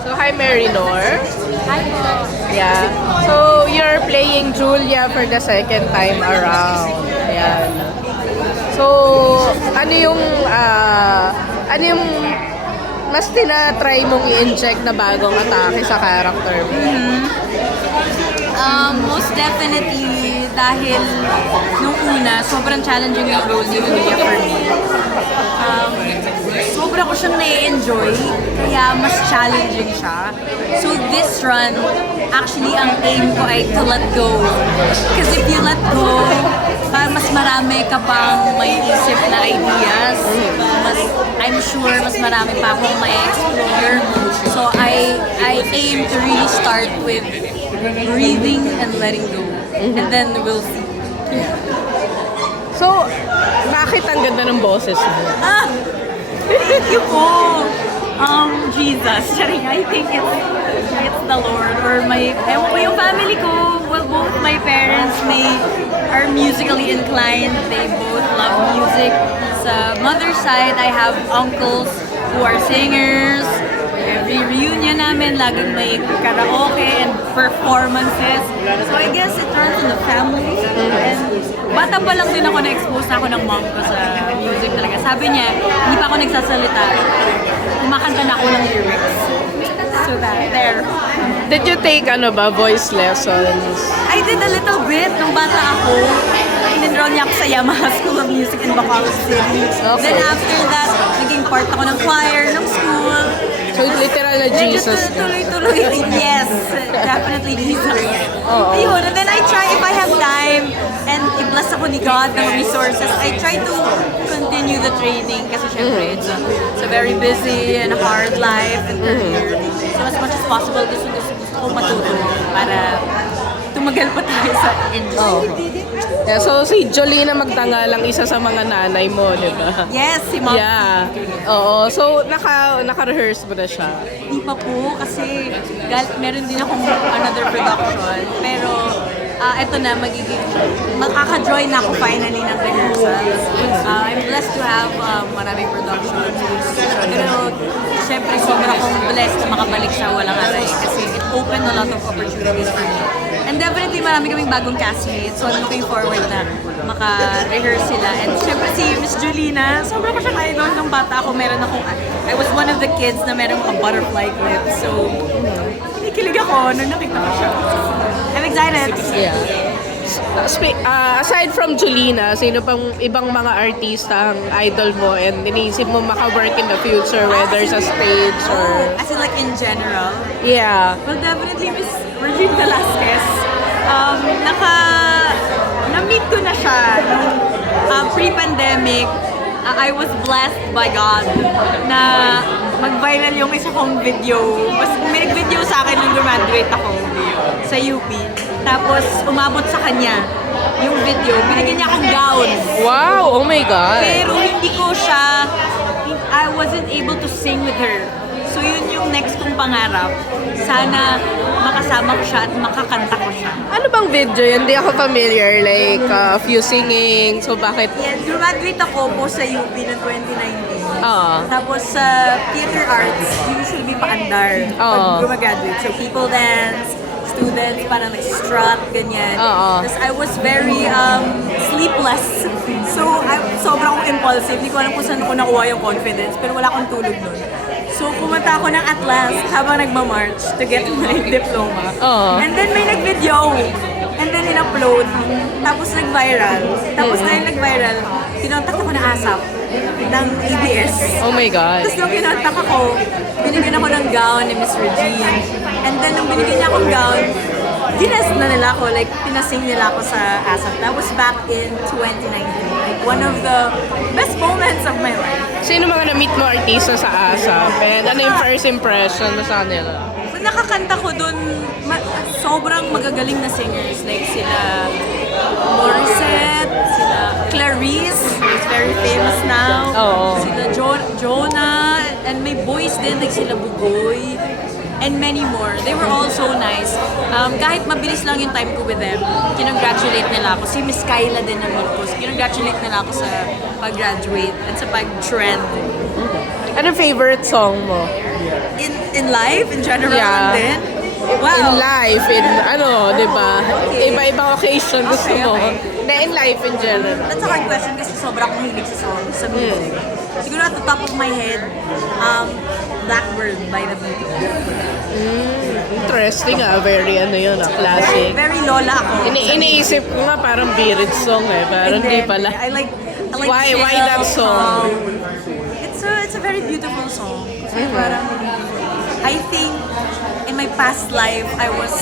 So, hi Marinor. Hi po. Yeah. So, you're playing Julia for the second time around. Ayan. So, ano yung, ano yung mas tinatry mong i-inject na bagong atake sa character mo? Most definitely, dahil nung una, sobrang challenging yung role ni Julia for me. Sobra ko siyang nai-enjoy, kaya mas challenging siya. So this run, actually ang aim ko ay to let go. Because if you let go, mas marami ka pang may isip na ideas. I'm sure mas marami pa akong ma-explore. So I aim to really start with breathing and letting go. And then we'll see. So, bakit ang ganda ng boses mo? Thank you po. Jesus. Charing, I think it's the Lord or my, ewan ko yung family ko. Well, both my parents, they are musically inclined. They both love music. Sa mother's side, I have uncles who are singers. Every reunion namin, laging may karaoke and performances. So I guess it runs in the family. And bata pa lang din ako na-expose na ako ng mom ko sa music talaga. Sabi niya, hindi pa ako nagsasalita. Kumakanta na ako ng lyrics. So there. Did you take voice lessons? I did a little bit nung bata ako. In-enroll niya ako sa Yamaha School of Music in Bacolod City. Okay. Then after that, naging part ako ng choir ng school. So, literal na Jesus. Tuloy-tuloy. Yes, definitely Jesus. Oo. Ayun, and then I try, if I have time, and i-bless ako ni God ng resources, I try to continue the training kasi syempre it's a very busy and hard life and career. So as much as possible, gusto ko matuto para tumagal pa tayo sa industry. Yeah, so, si Jolina Magtangalang isa sa mga nanay mo, di ba? Yes, si Mom. Yeah. Oo. So, naka-rehearse mo na siya? Hindi pa po kasi meron din akong another production. Pero eto na, makaka-join na ako finally ng rehearsals. I'm blessed to have maraming productions. Pero syempre sobra akong blessed na makabalik sa Walang Alay kasi it opened a lot of opportunities for me. And definitely marami kaming bagong castmates. So I'm looking forward na maka-rehearse sila. And syempre si Miss Julina, sobrang ko siyang idol nung bata ako. I was one of the kids na meron mga butterfly clips. So, nakikilig ako nung nakita ko siya. I'm excited. Yeah. Aside from Jolina, sino pang ibang mga artista ang idol mo and iniisip mo maka-work in the future, whether sa stage or... As in like in general? Yeah. Well, definitely Miss Regine Velasquez. Na-meet ko na siya nung pre-pandemic. I was blessed by God na mag-viral yung isa kong video. May nag-video sa akin nung graduate ako sa UP. Tapos umabot sa kanya yung video. Binigyan niya akong gown. Wow! Oh my God! Pero hindi ko siya, I wasn't able to sing with her. So yun yung next kong pangarap. Sana makasama ko siya at makakanta ko siya. Ano bang video yun? Hindi ako familiar. Like, a few singing. So, bakit? Yeah, graduate ako po sa UP noong 2019. Oo. Tapos sa theater arts, usually paandar pag gumagraduate. So people dance, students, parang may strut, ganyan. Tapos I was very sleepless. So, sobrang impulsive. Hindi ko alam kung saan ko nakuha yung confidence, pero wala akong tulog nun. So, kumanta ako ng Atlas habang nagmamarch to get my diploma. And then may nag-video. And then in-upload. Tapos nag-viral. Tapos na yung nag-viral, kinontak ako ng ASAP ng ABS. Oh my God. Tapos nung kinontak ako, binigyan ako ng gown ni Miss Regine. And then nung binigyan niya akong gown, ginest na nila ako, like pinasing nila ako sa ASAP. That was back in 2019. Like one of the best moments of my life. Sino mga na-meet mo artista sa ASAP? And ano yung first impression mo sa kanila? Nakakanta ko dun, sobrang magagaling na singers. Like sila Morissette, sila Clarice, who's very famous now. Sila Jonah, and may boys din, like sila Bugoy. And many more. They were all so nice. Kahit mabilis lang yung time ko with them, kinongratulate nila ako. Si Miss Kyla din naman ko. Kinongratulate nila ako sa pag-graduate at sa pag-trend. Anong favorite song mo? in life, in general, Yeah. and then? In Wow. life, in ano, di ba? Okay. Iba-ibang occasion gusto Okay, mo. okay. Hindi, in life in general. That's a hard question kasi sobra akong hilig sa songs, sa music. Siguro at the top of my head, Blackbird by the Beatles. Interesting very ano yun, classic. Very lola ako. Iniisip ko nga parang bearded song parang di pala. I like Why chill, that song? It's a very beautiful song. Kasi parang, I think in my past life, I was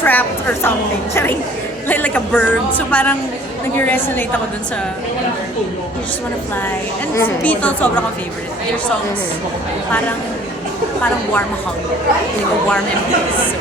trapped or something. Charing, like a bird. So parang nag-resonate ako dun sa You Just Wanna Fly. And Beatles, sobrang akong favorite. Their songs, parang warm hug. Like a warm embrace. So,